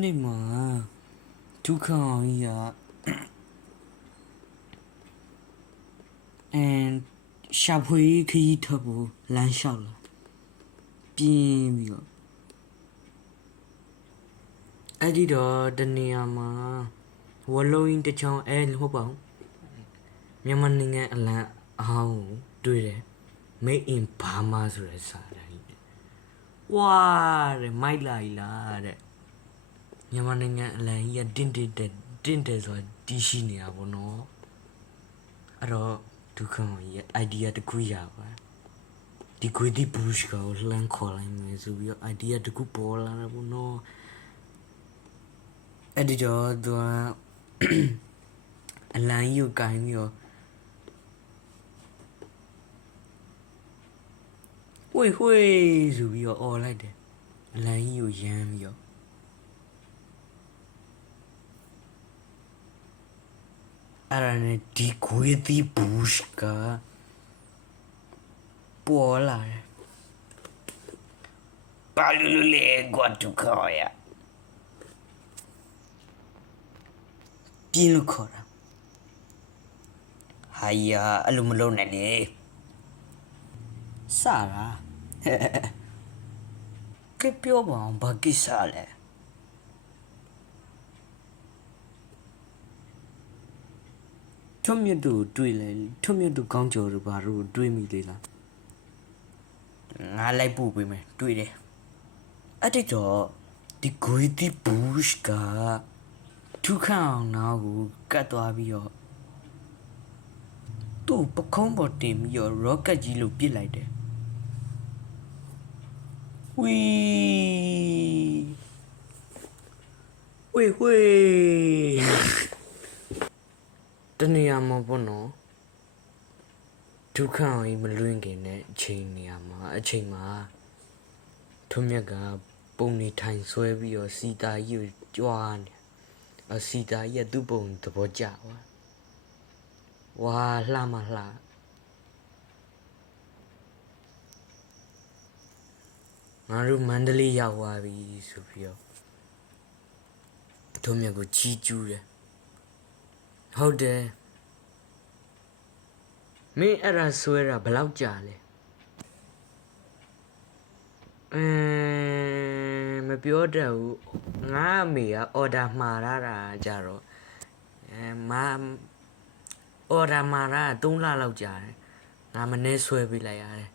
နေ့မှာဒုက္ခအောင်ကြီးရှာဖွေခရီးထွက်ဖို့လမ်းလျှောက်လာပြင်းပြီးတော့အဲ့ဒီတော့တနေရာမှာဝလုံးကြီးတစ်ချောင်းဟုတ်ပါဘူးမြန်မာနိုင်ငံအလံအဟောင်းကိုတွေ့တယ် Made in Burma ဆိုတဲ့စာတမ်းကြီးဝါတဲ့မိုက်လာကြီးလားတဲ့မြန်မာနိုင်ငံအလံကြီးကတင့်တယ်ဆိုတာတီးရှိနေတာပေါ့နော်အဲ့တော့ဒုက္ခကြီးရဲ့ idea တခုရပါဒီကွေးဒီဘူရှ်ကိုလှမ်းခေါ်လိုက်မယ်ဆိုပြီးတော့ idea တခုပေါ်လာတယ်ပေါ့နော်အဲ့ဒီတော့သူကအလံကြီးကိုကိုင်းပြီးတော့ဝေးဆိုပြီးတော့អော်လိုက်တယ်အလံကြီးကိုရမ်းပြီးတော့အဲ့ဒါနဲ့ဒီကွေးဒီဘူရှ်ကပေါ်လာတယ်ပါလူလူလေးကွာဒုက္ခရပြင်းလို့ခေါ်တာဟာယာအဲ့လိုမလုပ်နဲ့လေစတာကပြောပါအောင်ဘာကိစ္စလဲထုံမြတ်တို့တွေ့လဲထုံမြတ်တို့ကောင်းကြော်တို့ဘာတို့တွေ့မိသေးလားငါလိုက်ပို့ပေးမယ်တွေ့တယ်အဲ့ဒီတော့ဒီဂွေးဒီဘူရှ်ကဒုက္ခအောင်နောက်ကိုကတ်သွားပြီးတော့သူ့ပခုံးပေါ်တင်ပြီးတော့ရော့ကက်ကြီးလို့ပစ်လိုက်တယ်ဝီတနေရာမှာပေါ့နော်ဒုက္ခအောင်ကြီးမလွင့်ခင်နဲ့အချိန်မှာထုံးမြတ်ကပုံနေထိုင်ဆွဲပြီးတော့စီတာကြီးကိုကြွားနေစီတာကြီးကသူ့ပုံသဘောကျဝါလှမလှငါတို့မန္တလေးရောက်သွားပြီဆိုပြီးတော့ထုံးမြတ်ကိုချီးကျူးတယ်ဟုတ်တယ်မင်းအဲ့ဒါဆွဲတာဘယ်လောက်ကြာလဲမပြောတတ်ဘူးငါအမေကအော်ဒါမှားတာကြတော့အော်ဒါမှားတာ3လလောက်ကြာတယ်ငါမနေ့ဆွဲပေးလိုက်ရတယ်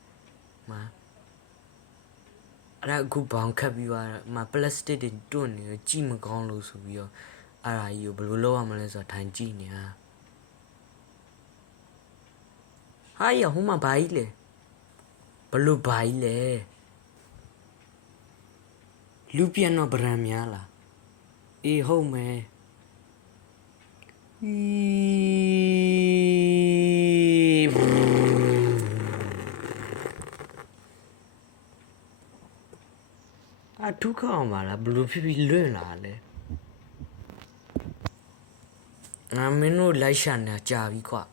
အဲ့ဒါအခုဘောင်ခတ်ပြီးသွားပလတ်စတစ်တွေတွန့်နေကြည့်မကောင်းလို့ဆိုပြီးတော့အဲ့ဒါကြီးကိုဘယ်လိုလုပ်ရမလဲဆိုတာထိုင်ကြည့်နေတာဟာရဟိုမှာဘာကြီးလဲဘလို့ဘာကြီးလဲလူပြန်တော့ဗရန်များလားအေးဟုတ်မယ်ဒုက္ခအောင်ပါလားဘလို့ဖြစ်ပြီးလွင့်လာလဲငါမင်းတို့လိုက်ရှာနေတာကြာပြီကွာ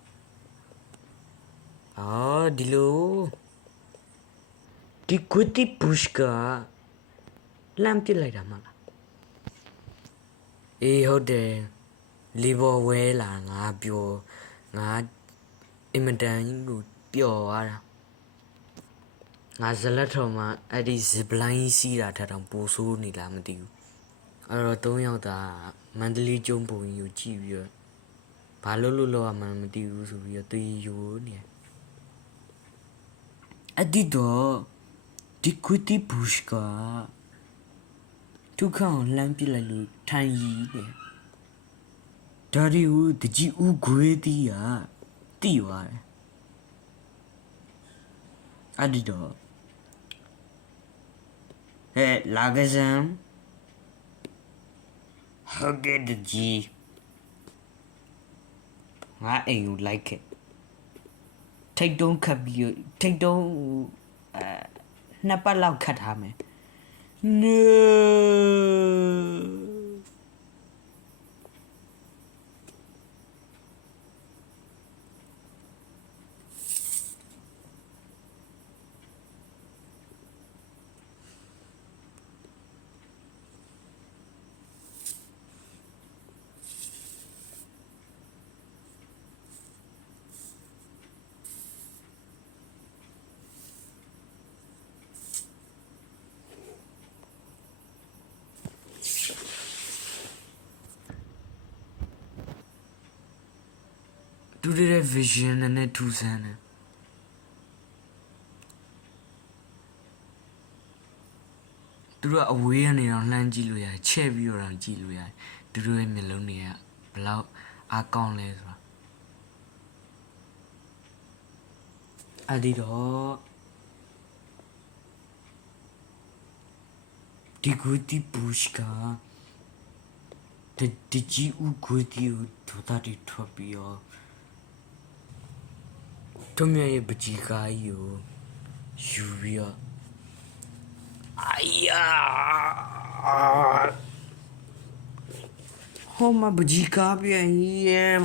ဒီလိုဒီကွတီဘူရှ်ကလမ်းပြစ်လိုက်တာမလားအေးဟုတ်တယ်လီဘော်ဝဲလာငါအင်မတန်ကိုပျော်သွားတာငါဇလက်ထော်မှာအဲ့ဒီဇစ်ဘလိုင်းစီးတာထက်တောင်ပိုဆိုးနေလားမသိဘူးအဲ့တော့3ယောက်သားမန္တလေးကျုံးပုံကြီးကိုကြည့်ပြီးတော့ဘာလို့ရမှန်းမသိဘူးဆိုပြီးတော့သူယူနေအဲ့ဒီတော့ဒီကွတီဘူရှ်ကဒုက္ခအောင်လှမ်းပြလိုက်လို့ထိုင်ရည်တယ်ဒါရီကိုတကြီးဦးခွေးတီးတိသွားတယ်အဲ့ဒီတော့ဟဲ့လာကစံဟုတ်ကဲ့တကြီးငါအိမ်ကိုလိုက်ခဲ့ထိတ်တုံးခတ်ပြီးထိတ်တုံး2ပတ်လောက်ခတ်ထားမယ်No တူတဲ့ vision နဲ့ထူဆန်းတယ်သူတို့အဝေးကနေတော့လှမ်းကြည့်လို့ရတယ်ချဲ့ပြီးတော့ကြည့်လို့ရတယ်သူတို့ရဲ့မျက်လုံးတွေကဘလောက်အားကောင်းလဲဆိုတာအဲ့ဒီတော့ဒီဂူတီပူရှ်ကတကြီးဦးဂူတီကိုဒေါသတွေထွက်ပြီးတော့တို့မြရဲ့ပကြီးကားကြီးကိုယူပြီးတော့哎呀！好嘛，不及格边耶！